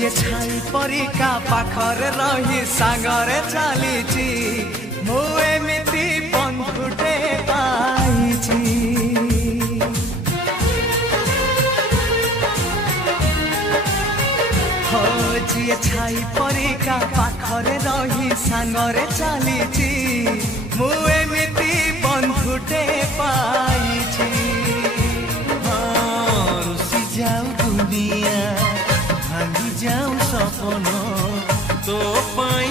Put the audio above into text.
ये छाई परिका पाखरे रही सांगरे चलीची मु एमिति बंधुटे पाइची हो जिए छाई परिका पाखरे रही सांगरे चलीची मु एमिति बंधुटे पाइची रुसी जाऊ दुनिया भांगी जाऊ सपन तो पाई